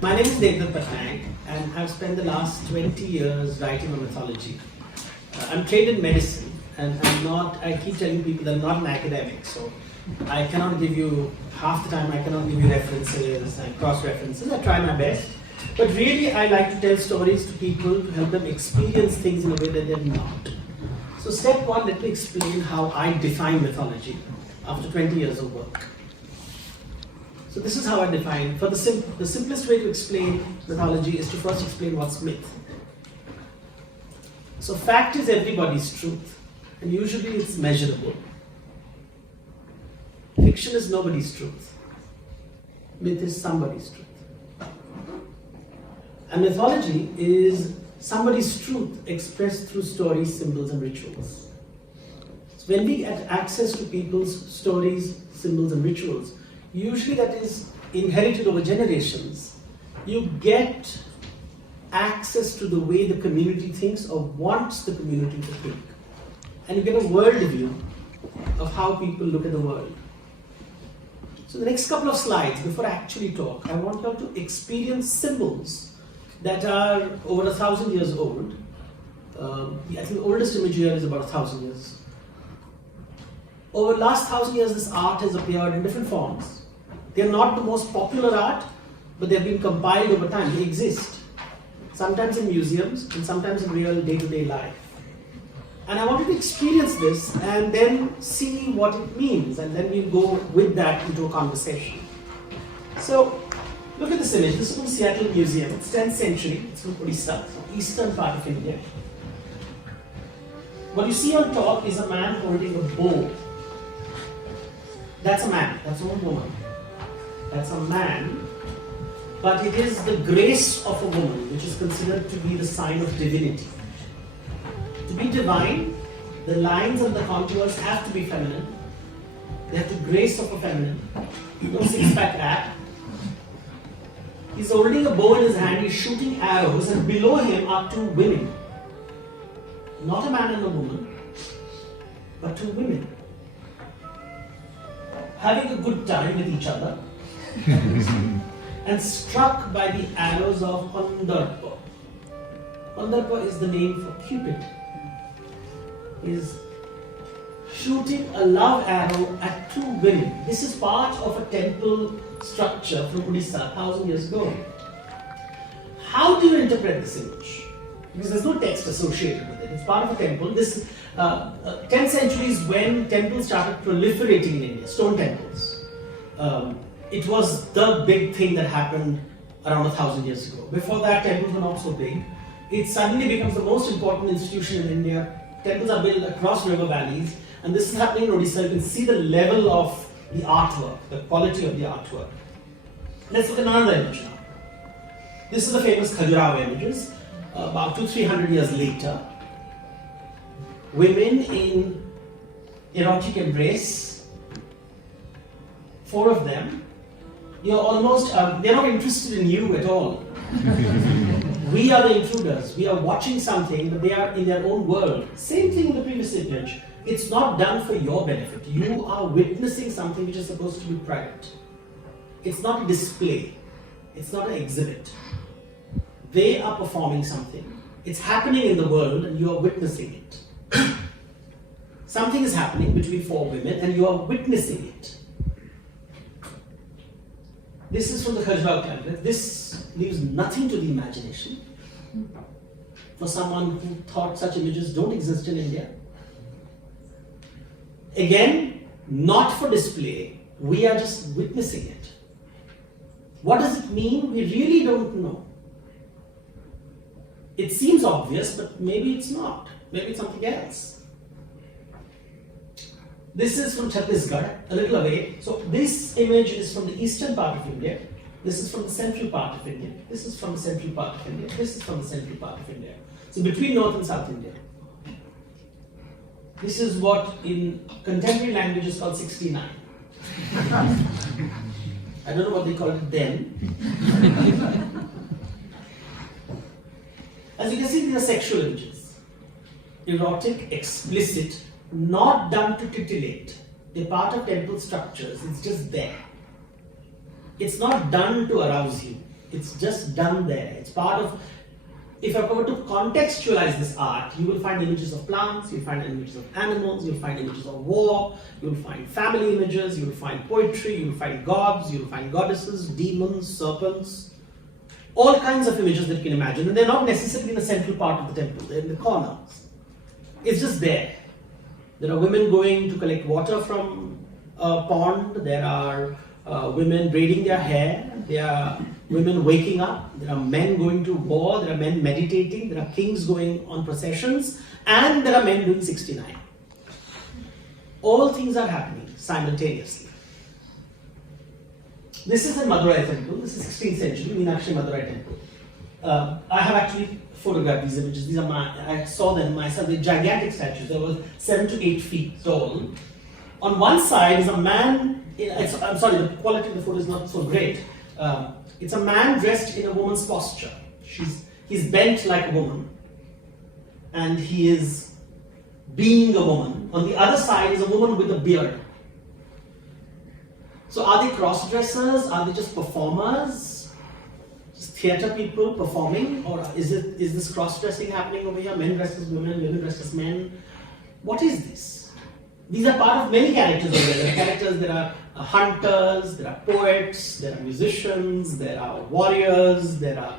My name is Devdutt Pattanaik, and I've spent the last 20 years writing on mythology. I'm trained in medicine, and I keep telling people that I'm not an academic, so I cannot give you, half the time I cannot give you references and cross-references. I try my best. But really, I like to tell stories to people to help them experience things in a way that they're not. So step one, let me explain how I define mythology after 20 years of work. So this is how I define. For the simplest way to explain mythology is to first explain what's myth. So fact is everybody's truth, and usually it's measurable. Fiction is nobody's truth. Myth is somebody's truth. And mythology is somebody's truth expressed through stories, symbols, and rituals. So when we get access to people's stories, symbols, and rituals, usually that is inherited over generations, you get access to the way the community thinks or wants the community to think. And you get a worldview of how people look at the world. So the next couple of slides, before I actually talk, I want you to experience symbols that are over 1,000 years old. I think the oldest image here is about 1,000 years. Over the last 1,000 years, this art has appeared in different forms. They are not the most popular art, but they have been compiled over time. They exist. Sometimes in museums, and sometimes in real day-to-day life. And I want you to experience this and then see what it means, and then we'll go with that into a conversation. So, look at this image. This is from Seattle Museum. It's 10th century. It's from Odisha, eastern part of India. What you see on top is a man holding a bow. That's a man. That's not a woman. That's a man. But it is the grace of a woman, which is considered to be the sign of divinity. To be divine, the lines and the contours have to be feminine. They have the grace of a feminine. No six-pack ab. He's holding a bow in his hand, he's shooting arrows, and below him are two women. Not a man and a woman, but two women. Having a good time with each other, and struck by the arrows of Andarpa. Andarpa is the name for Cupid. Is shooting a love arrow at two women. This is part of a temple structure from Odisha 1,000 years ago. How do you interpret this image? Because there's no text associated with it. It's part of a temple. This 10th century is when temples started proliferating in India, stone temples. It was the big thing that happened around 1,000 years ago. Before that, temples were not so big. It suddenly becomes the most important institution in India. Temples are built across river valleys, and this is happening in Odisha. You can see the level of the artwork, the quality of the artwork. Let's look at another image now. This is the famous Khajuraho images. About 200-300 years later, women in erotic embrace, 4 of them. You're almost, they're not interested in you at all. We are the intruders. We are watching something, but they are in their own world. Same thing in the previous image. It's not done for your benefit. You are witnessing something which is supposed to be private. It's not a display. It's not an exhibit. They are performing something. It's happening in the world and you are witnessing it. Something is happening between 4 women and you are witnessing it. This is from the Khajuraho calendar. This leaves nothing to the imagination. For someone who thought such images don't exist in India. Again, not for display. We are just witnessing it. What does it mean? We really don't know. It seems obvious, but maybe it's not. Maybe it's something else. This is from Chattisgarh, a little away. So this image is from the eastern part of India. This is from the central part of India. This is from the central part of India. This is from the central part of India. So between North and South India. This is what in contemporary language is called 69. I don't know what they called it then. As you can see, these are sexual images. Erotic, explicit, not done to titillate. They're part of temple structures, it's just there. It's not done to arouse you. It's just done there. It's part of, if I were to contextualize this art, you will find images of plants, you'll find images of animals, you'll find images of war, you'll find family images, you'll find poetry, you'll find gods, you'll find goddesses, demons, serpents, all kinds of images that you can imagine. And they're not necessarily in the central part of the temple, they're in the corners. It's just there. There are women going to collect water from a pond, there are women braiding their hair, there are women waking up, there are men going to war, there are men meditating, there are kings going on processions, and there are men doing 69. All things are happening simultaneously. This is the Madurai temple, this is 16th century, Meenakshi Madurai temple. I have actually photographed these images. These are I saw them myself. They're gigantic statues. They were 7 to 8 feet tall. On one side is a man, I'm sorry, the quality of the photo is not so great. It's a man dressed in a woman's posture. He's bent like a woman, and he is being a woman. On the other side is a woman with a beard. So are they cross-dressers? Are they just performers? Just theatre people performing? Or is this cross-dressing happening over here? Men dressed as women, women dressed as men? What is this? These are part of many characters over there. There are characters, there are hunters, there are poets, there are musicians, there are warriors, there are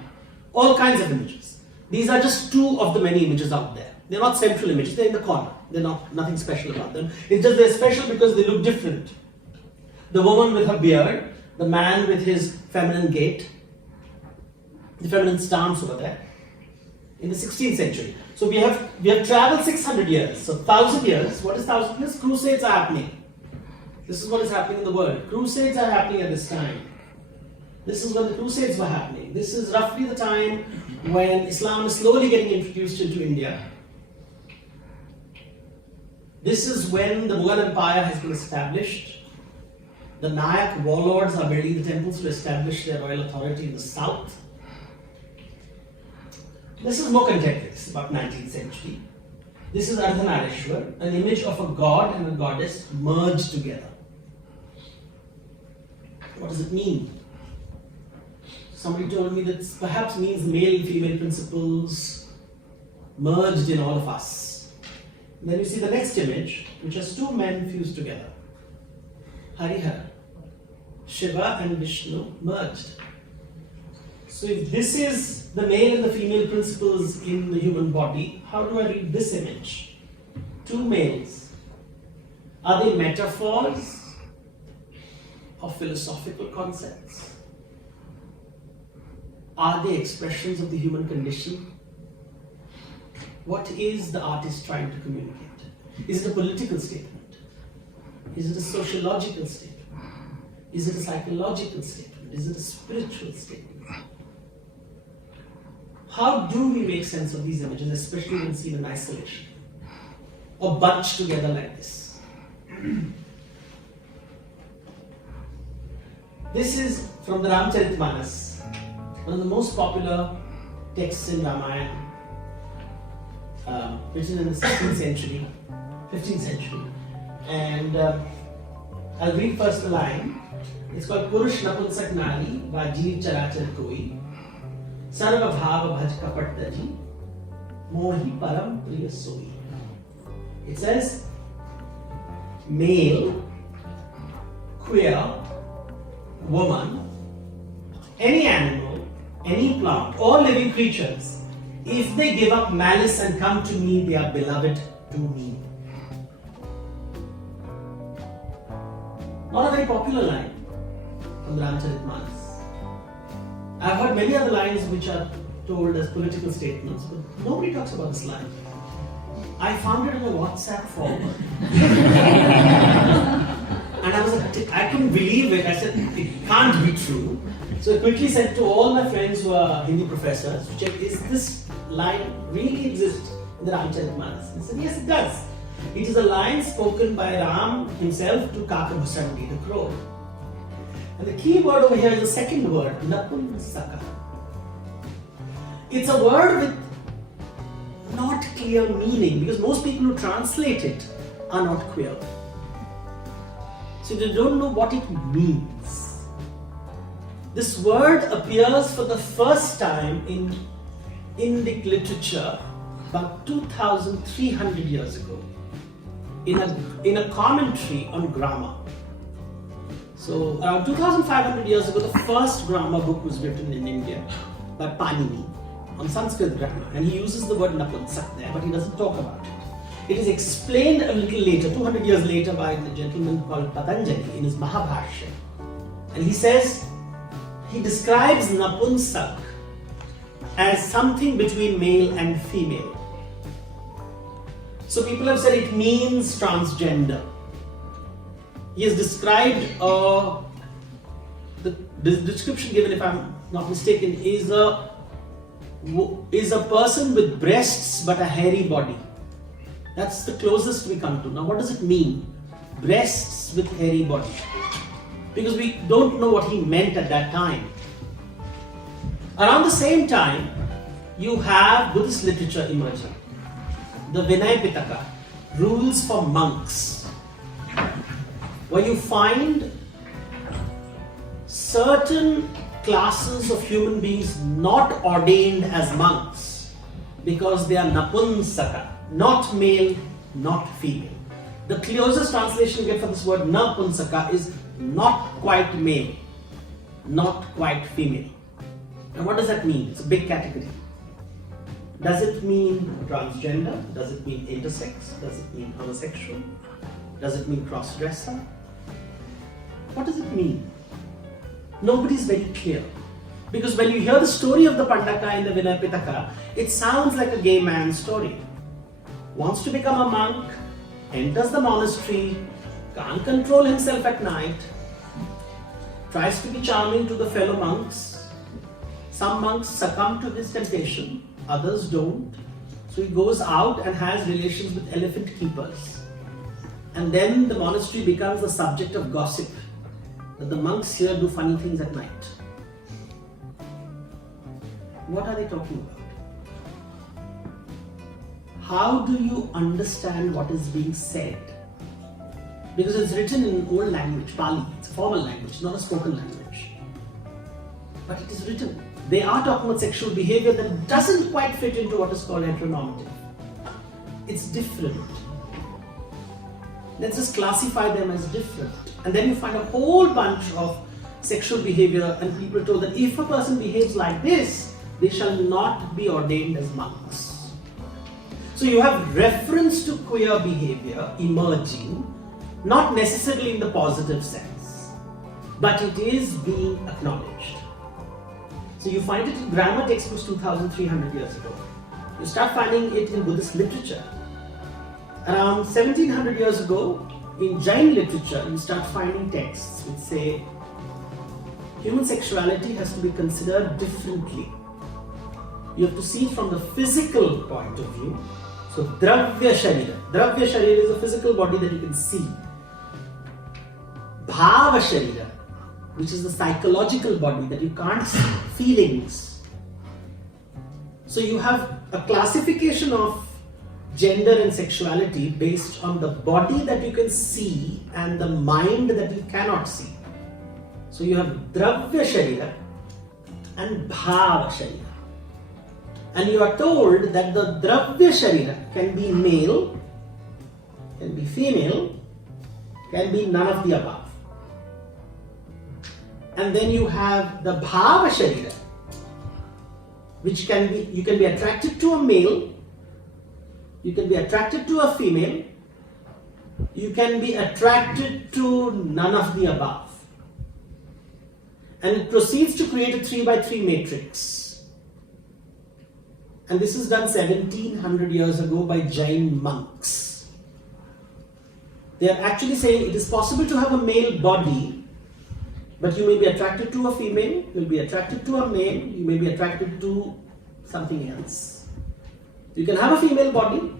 all kinds of images. These are just 2 of the many images out there. They're not central images, they're in the corner. They're nothing special about them. It's just they're special because they look different. The woman with her beard, the man with his feminine gait, the feminine stance over there, in the 16th century. So we have traveled 600 years. So 1,000 years. What is 1,000 years? Crusades are happening. This is what is happening in the world. Crusades are happening at this time. This is when the Crusades were happening. This is roughly the time when Islam is slowly getting introduced into India. This is when the Mughal Empire has been established. The Nayak warlords are building the temples to establish their royal authority in the south. This is more contemporary, this is about 19th century. This is Ardha-Nareshwar, an image of a god and a goddess merged together. What does it mean? Somebody told me that perhaps means male and female principles merged in all of us. And then you see the next image, which has 2 men fused together. Hara, Shiva and Vishnu merged. So if this is the male and the female principles in the human body, how do I read this image? 2 males. Are they metaphors of philosophical concepts? Are they expressions of the human condition? What is the artist trying to communicate? Is it a political statement? Is it a sociological statement? Is it a psychological statement? Is it a spiritual statement? How do we make sense of these images, especially when seen in isolation or bunched together like this? This is from the Ramcharitmanas, one of the most popular texts in Ramayana, written in the 16th century, 15th century. And I'll read first the line. It's called Purush Napunsak Nari by Jeev Charachar Koi. Sarva Bhava Bhaj Kapat Taji Mohi Param Priya Soi. It says, male, queer, woman, any animal, any plant, all living creatures, if they give up malice and come to me, they are beloved to me. Not a very popular line from the Ramcharitmanas. I've heard many other lines which are told as political statements, but nobody talks about this line. I found it in a WhatsApp forward. And I couldn't believe it. I said, it can't be true. So I quickly said to all my friends who are Hindi professors to check, is this line really exist in the Ramcharitmanas? They said, yes, it does. It is a line spoken by Ram himself to Kakabhusandi, the crow. And the key word over here is the second word, Napunsaka. It's a word with not clear meaning because most people who translate it are not queer. So they don't know what it means. This word appears for the first time in Indic literature about 2,300 years ago in a commentary on grammar. So around 2,500 years ago, the first grammar book was written in India by Panini on Sanskrit grammar, and he uses the word napunsak there, but he doesn't talk about it. It is explained a little later, 200 years later, by a gentleman called Patanjali in his Mahabharata. And he says, he describes napunsak as something between male and female. So people have said it means transgender. He has described, the description given, if I'm not mistaken, is a person with breasts but a hairy body. That's the closest we come to. Now what does it mean? Breasts with hairy body. Because we don't know what he meant at that time. Around the same time, you have Buddhist literature emerging. The Vinaya Pitaka, rules for monks, where you find certain classes of human beings not ordained as monks because they are napunsaka, not male, not female. The closest translation you get for this word napunsaka is not quite male, not quite female. And what does that mean? It's a big category. Does it mean transgender? Does it mean intersex? Does it mean homosexual? Does it mean cross-dresser? What does it mean? Nobody's very clear. Because when you hear the story of the Pandaka and the Vinaya Pitaka, it sounds like a gay man's story. Wants to become a monk, enters the monastery, can't control himself at night, tries to be charming to the fellow monks. Some monks succumb to his temptation, others don't. So he goes out and has relations with elephant keepers. And then the monastery becomes the subject of gossip, that the monks here do funny things at night. What are they talking about? How do you understand what is being said? Because it's written in old language, Pali. It's a formal language, not a spoken language. But it is written. They are talking about sexual behavior that doesn't quite fit into what is called heteronormative. It's different. Let's just classify them as different. And then you find a whole bunch of sexual behavior, and people are told that if a person behaves like this, they shall not be ordained as monks. So you have reference to queer behavior emerging, not necessarily in the positive sense, but it is being acknowledged. So you find it in grammar textbooks 2,300 years ago. You start finding it in Buddhist literature. Around 1700 years ago, in Jain literature, you start finding texts which say human sexuality has to be considered differently. You have to see it from the physical point of view. So Dravya Sharira. Dravya Sharira is a physical body that you can see. Bhava Sharira, which is the psychological body that you can't see, feelings. So you have a classification of gender and sexuality based on the body that you can see and the mind that you cannot see. So you have Dravya Sharira and Bhava Sharira. And you are told that the Dravya Sharira can be male, can be female, can be none of the above. And then you have the Bhava Sharira, which can be, you can be attracted to a male, you can be attracted to a female, you can be attracted to none of the above. And it proceeds to create a 3x3 matrix. And this is done 1700 years ago by Jain monks. They are actually saying it is possible to have a male body, but you may be attracted to a female, you will be attracted to a male, you may be attracted to something else. You can have a female body,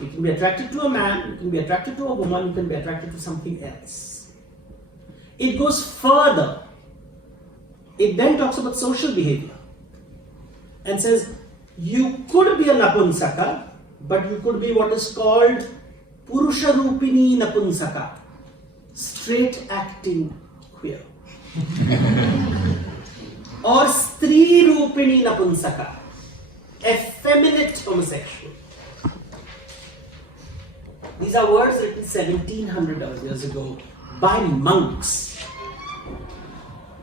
you can be attracted to a man, you can be attracted to a woman, you can be attracted to something else. It goes further. It then talks about social behavior and says you could be a napunsaka, but you could be what is called Purusharupini Napunsaka, straight acting queer. or Stri Rupini Napunsaka, effeminate homosexual. These are words written 1700 years ago by monks.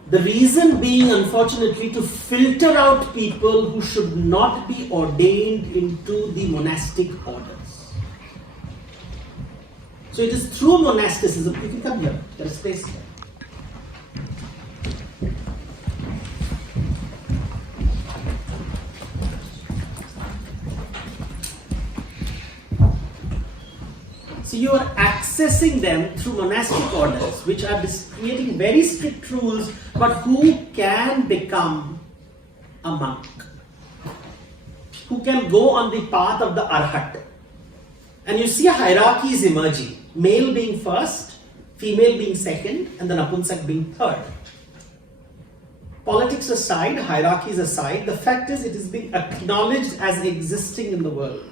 The reason being, unfortunately, to filter out people who should not be ordained into the monastic orders. So it is through monasticism. You can come here, there is space here. So you are accessing them through monastic orders, which are creating very strict rules about who can become a monk, who can go on the path of the Arhat. And you see a hierarchy is emerging, male being first, female being second, and the Napunsak being third. Politics aside, hierarchies aside, the fact is it is being acknowledged as existing in the world.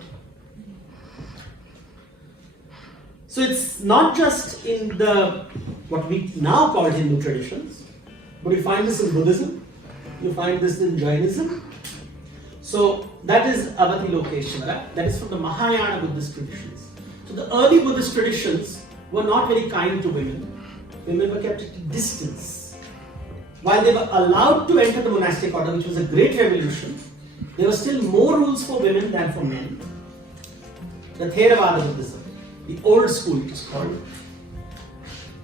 So it's not just in the what we now call Hindu traditions, but you find this in Buddhism, you find this in Jainism. So that is Avatilokeshwara, that is from the Mahayana Buddhist traditions. So the early Buddhist traditions were not very kind to women. Women were kept at a distance. While they were allowed to enter the monastic order, which was a great revolution, there were still more rules for women than for men. The Theravada Buddhism, the old school it is called.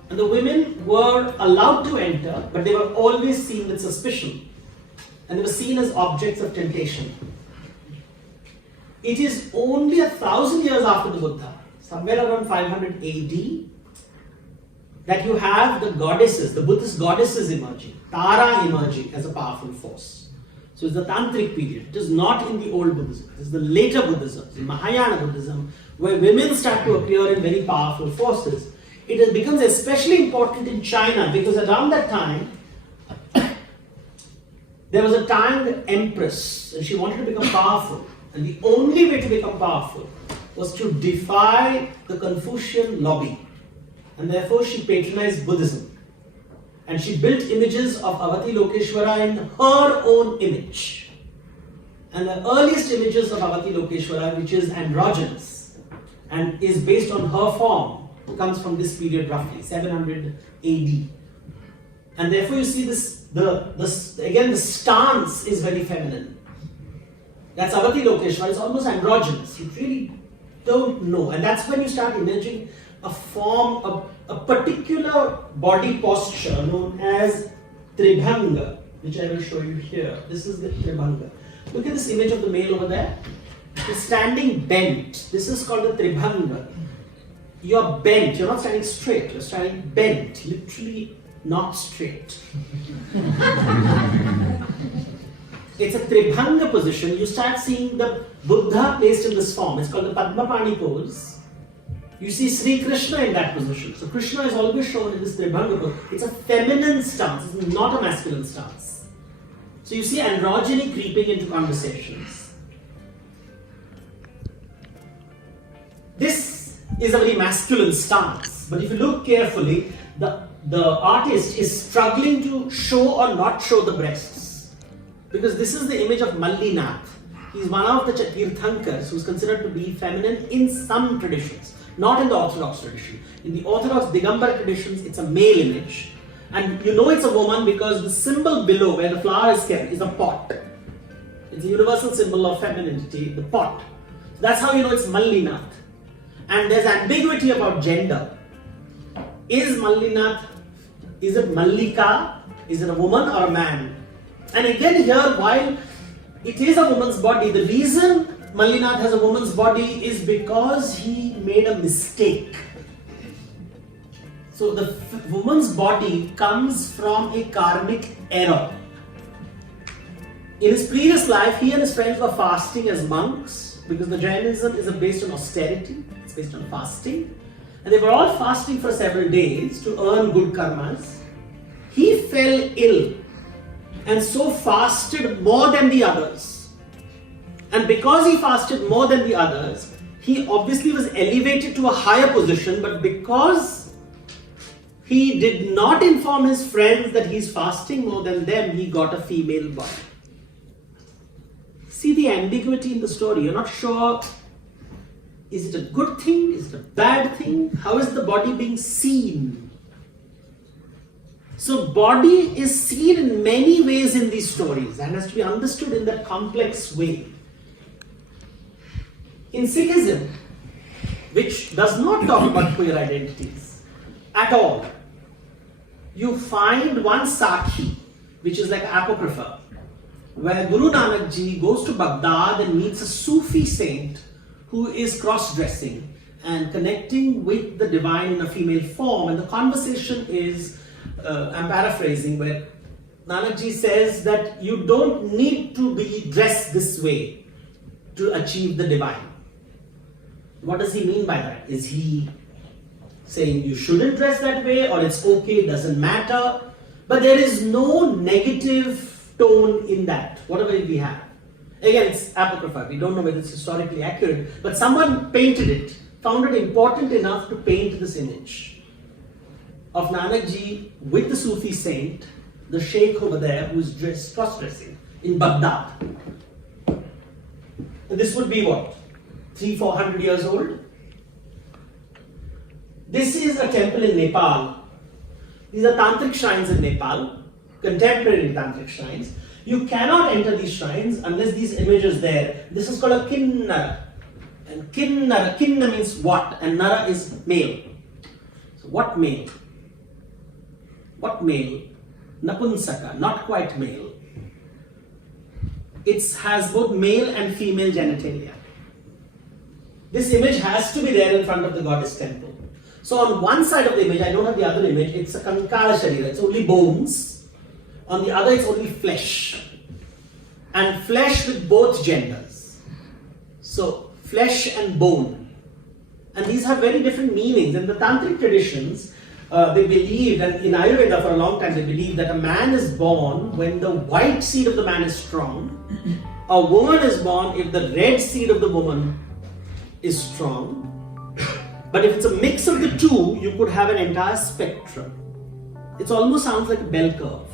And the women were allowed to enter, but they were always seen with suspicion. And they were seen as objects of temptation. It is only 1,000 years after the Buddha, somewhere around 500 AD, that you have the goddesses, the Buddhist goddesses emerging, Tara emerging as a powerful force. So it's the Tantric period. It is not in the old Buddhism. It is the later Buddhism, the Mahayana Buddhism, where women start to appear in very powerful forces. It becomes especially important in China because around that time, there was a Tang empress and she wanted to become powerful. And the only way to become powerful was to defy the Confucian lobby. And therefore she patronized Buddhism. And she built images of Avatilokeshwara in her own image. And the earliest images of Avatilokeshwara, which is androgynous and is based on her form, comes from this period roughly, 700 AD. And therefore you see this, again the stance is very feminine. That's Avatilokeshwara, it's almost androgynous. You really don't know. And that's when you start imaging a form, a particular body posture known as Tribhanga, which I will show you here. This is the Tribhanga. Look at this image of the male over there. He's standing bent. This is called the Tribhanga. You're bent, you're not standing straight, you're standing bent, literally not straight. It's a Tribhanga position. You start seeing the Buddha placed in this form. It's called the Padmapani pose. You see Sri Krishna in that position. So Krishna is always shown in this Tribhanga pose. It's a feminine stance, it's not a masculine stance. So you see androgyny creeping into conversations. This is a very masculine stance, but if you look carefully, the artist is struggling to show or not show the breasts, because this is the image of Mallinath. He is one of the Tirthankars who is considered to be feminine in some traditions, not in the Orthodox tradition. In the Orthodox Digambar traditions, it's a male image, and you know it's a woman because the symbol below where the flower is kept is a pot. It's a universal symbol of femininity, the pot. So that's how you know it's Mallinath. And there's ambiguity about gender. Is Mallinath, is it Mallika, is it a woman or a man? And again here, while it is a woman's body, the reason Mallinath has a woman's body is because he made a mistake. So the woman's body comes from a karmic error. In his previous life, he and his friends were fasting as monks because the Jainism is based on austerity. It's based on fasting, and they were all fasting for several days to earn good karmas. He fell ill and so fasted more than the others, and because he fasted more than the others, he obviously was elevated to a higher position, but because he did not inform his friends that he's fasting more than them, he got a female body. See the ambiguity in the story. You're not sure, is it a good thing? Is it a bad thing? How is the body being seen? So body is seen in many ways in these stories and has to be understood in that complex way. In Sikhism, which does not talk about queer identities at all, you find one Sakhi, which is like Apocrypha, where Guru Nanak Ji goes to Baghdad and meets a Sufi saint who is cross-dressing and connecting with the divine in a female form. And the conversation is, I'm paraphrasing, where Nanak Ji says that you don't need to be dressed this way to achieve the divine. What does he mean by that? Is he saying you shouldn't dress that way, or it's okay, doesn't matter? But there is no negative tone in that, whatever we have. Again, it's Apocrypha. We don't know whether it's historically accurate, but someone painted it, found it important enough to paint this image of Nanak Ji with the Sufi saint, the sheikh over there who's dressed, cross-dressing in Baghdad. And this would be what? 300-400 years old? This is a temple in Nepal. These are tantric shrines in Nepal, contemporary tantric shrines. You cannot enter these shrines unless these images there. This is called a kinnara. And kinna means what, and nara is male. So what male? What male? Napunsaka, not quite male. It has both male and female genitalia. This image has to be there in front of the goddess temple. So on one side of the image, I don't have the other image, it's a kankala sharira, it's only bones. On the other, it's only flesh. And flesh with both genders. So flesh and bone. And these have very different meanings. In the tantric traditions, they believed, and in Ayurveda for a long time, they believed that a man is born when the white seed of the man is strong. A woman is born if the red seed of the woman is strong. But if it's a mix of the two, you could have an entire spectrum. It almost sounds like a bell curve.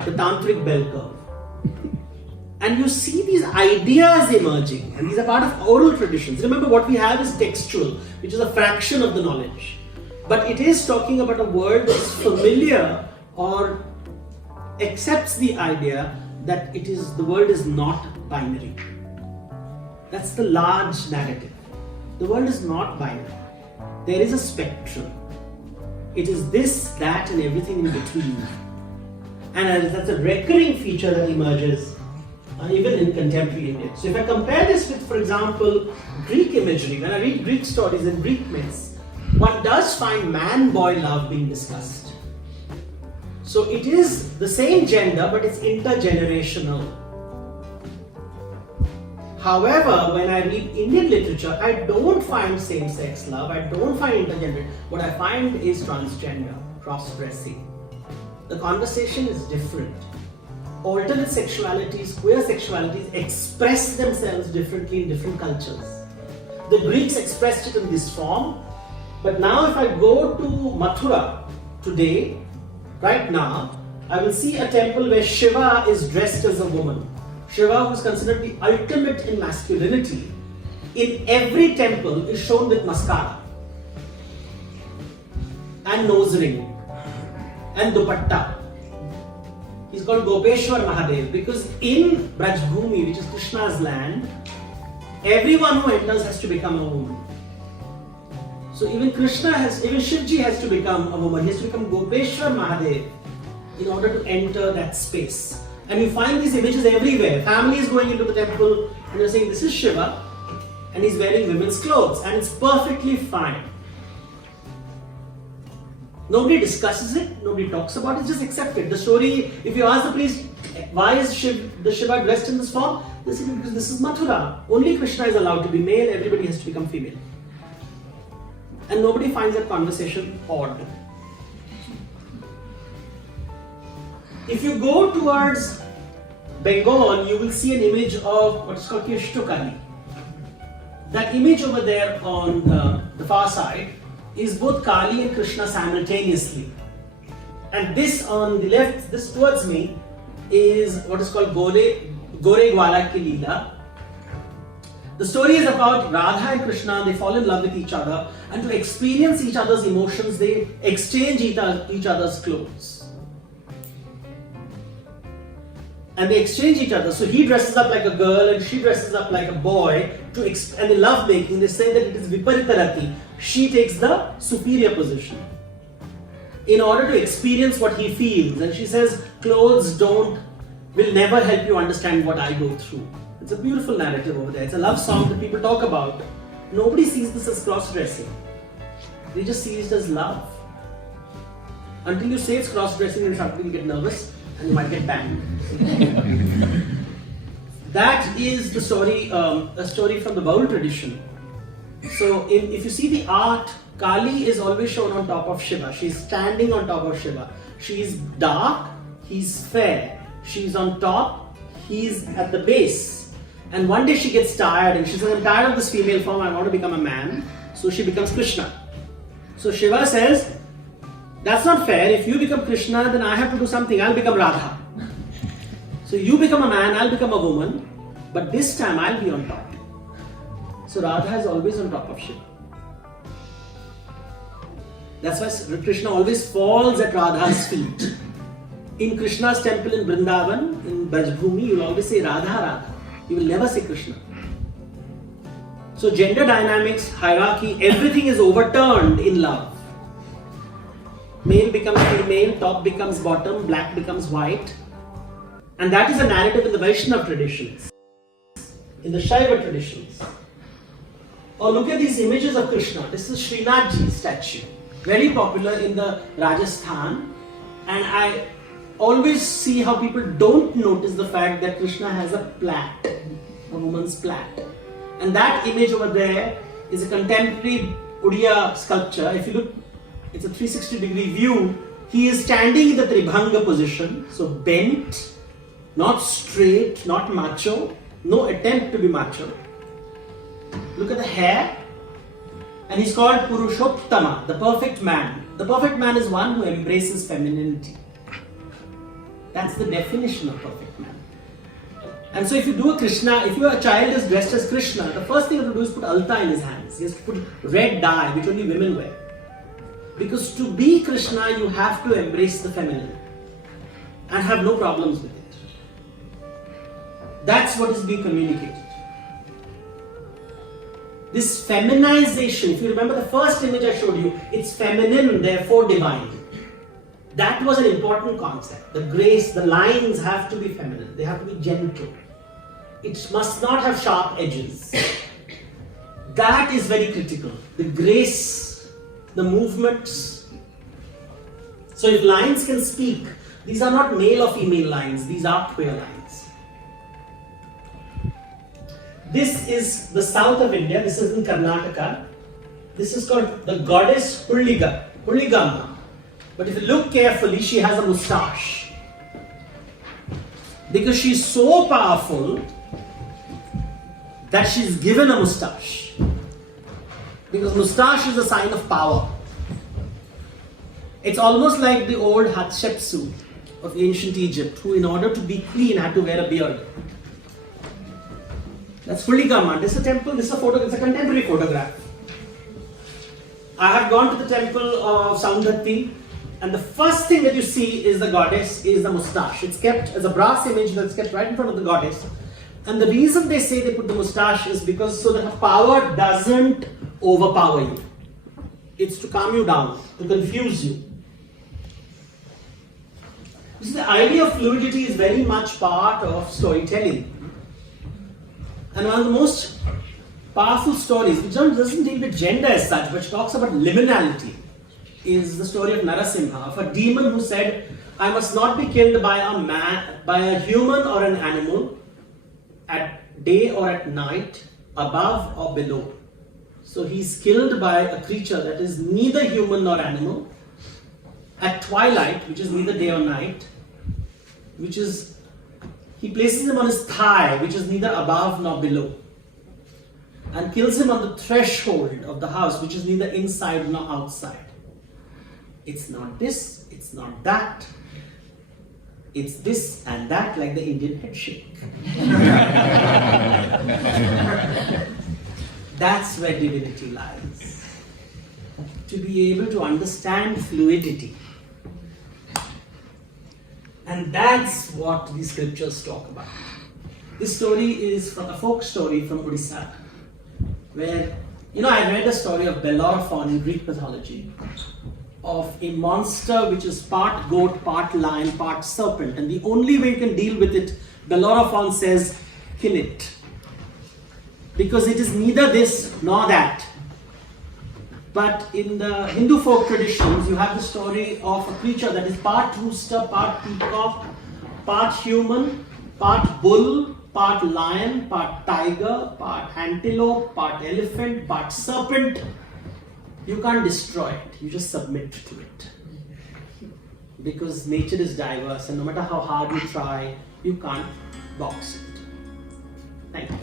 The tantric bell curve. And you see these ideas emerging, and these are part of oral traditions. Remember, what we have is textual, which is a fraction of the knowledge. But it is talking about a world that is familiar or accepts the idea that the world is not binary. That's the large narrative. The world is not binary. There is a spectrum. It is this, that, and everything in between. And that's a recurring feature that emerges even in contemporary India. So if I compare this with, for example, Greek imagery, when I read Greek stories and Greek myths, one does find man-boy love being discussed. So it is the same gender, but it's intergenerational. However, when I read Indian literature, I don't find same-sex love, I don't find intergender. What I find is transgender, cross-dressing. The conversation is different. Alternate sexualities, queer sexualities express themselves differently in different cultures. The Greeks expressed it in this form, but now if I go to Mathura today, right now, I will see a temple where Shiva is dressed as a woman. Shiva, who is considered the ultimate in masculinity, in every temple is shown with mascara and nose ring and dupatta. He's called Gopeshwar Mahadeva because in Brajbhumi, which is Krishna's land, everyone who enters has to become a woman. So even Shivji has to become a woman. He has to become Gopeshwar Mahadeva in order to enter that space. And you find these images everywhere. Family is going into the temple and you're saying, this is Shiva, and he's wearing women's clothes, and it's perfectly fine. Nobody discusses it, nobody talks about it, just accept it. The story, if you ask the priest, why is the Shiva dressed in this form? They say, because this is Mathura. Only Krishna is allowed to be male, everybody has to become female. And nobody finds that conversation odd. If you go towards Bengal, you will see an image of what's called Krishna Kali. That image over there on the far side is both Kali and Krishna simultaneously. And this on the left, this towards me, is what is called Gore Gwala Ki Leela. The story is about Radha and Krishna. They fall in love with each other, and to experience each other's emotions, they exchange each other's clothes. And they exchange each other. So he dresses up like a girl and she dresses up like a boy. And in love making, they say that it is Viparitarati. She takes the superior position in order to experience what he feels. And she says, clothes will never help you understand what I go through. It's a beautiful narrative over there. It's a love song that people talk about. Nobody sees this as cross-dressing. They just see it as love. Until you say it's cross-dressing, you suddenly get nervous and you might get banned. That is the story, a story from the Baul tradition. So if you see the art, Kali is always shown on top of Shiva. She's standing on top of Shiva. She's dark, he's fair. She's on top, he's at the base. And one day she gets tired and she says, I'm tired of this female form, I want to become a man. So she becomes Krishna. So Shiva says, that's not fair. If you become Krishna, then I have to do something. I'll become Radha. So you become a man, I'll become a woman. But this time I'll be on top. So Radha is always on top of Shiva. That's why Krishna always falls at Radha's feet. In Krishna's temple in Vrindavan, in Brajbhumi, you'll always say Radha, Radha. You will never say Krishna. So gender dynamics, hierarchy, everything is overturned in love. Male becomes female, top becomes bottom, black becomes white. And that is a narrative in the Vaishnava traditions, in the Shaiva traditions. Or look at these images of Krishna. This is Shrinathji's statue, very popular in the Rajasthan. And I always see how people don't notice the fact that Krishna has a plait, a woman's plait. And that image over there is a contemporary Oriya sculpture. If you look, it's a 360-degree view. He is standing in the Tribhanga position, so bent, not straight, not macho, no attempt to be macho. Look at the hair. And he's called Purushottama, the perfect man. The perfect man is one who embraces femininity. That's the definition of perfect man. And so if you do a Krishna, if your child is dressed as Krishna, the first thing you have to do is put alta in his hands. He has to put red dye, which only women wear. Because to be Krishna, you have to embrace the feminine and have no problems with it. That's what is being communicated. This feminization, if you remember the first image I showed you, it's feminine, therefore divine. That was an important concept. The grace, the lines have to be feminine. They have to be gentle. It must not have sharp edges. That is very critical. The grace, the movements. So if lines can speak, these are not male or female lines, these are queer lines. This is the south of India, this is in Karnataka. This is called the goddess Hulligama. But if you look carefully, she has a moustache. Because she's so powerful that she's given a moustache. Because moustache is a sign of power. It's almost like the old Hatshepsut of ancient Egypt, who in order to be queen had to wear a beard. That's Hulligama. This is a temple, this is a photo, it's a contemporary photograph. I have gone to the temple of Saundatti, and the first thing that you see is the goddess, is the moustache. It's kept as a brass image that's kept right in front of the goddess. And the reason they say they put the moustache is because so that her power doesn't overpower you. It's to calm you down, to confuse you. You see, the idea of fluidity is very much part of storytelling. And one of the most powerful stories, which doesn't deal with gender as such, but talks about liminality, is the story of Narasimha, of a demon who said, I must not be killed by a human or an animal, at day or at night, above or below. So he's killed by a creature that is neither human nor animal, at twilight, which is neither day or night, he places him on his thigh, which is neither above nor below. and kills him on the threshold of the house, which is neither inside nor outside. It's not this, it's not that. It's this and that, like the Indian headshake. That's where divinity lies. To be able to understand fluidity. And that's what the scriptures talk about. This story is from a folk story from Odisha, where, I read a story of Bellerophon in Greek mythology, of a monster which is part goat, part lion, part serpent. And the only way you can deal with it, Bellerophon says, kill it. Because it is neither this nor that. But in the Hindu folk traditions, you have the story of a creature that is part rooster, part peacock, part human, part bull, part lion, part tiger, part antelope, part elephant, part serpent. You can't destroy it, you just submit to it. Because nature is diverse, and no matter how hard you try, you can't box it. Thank you.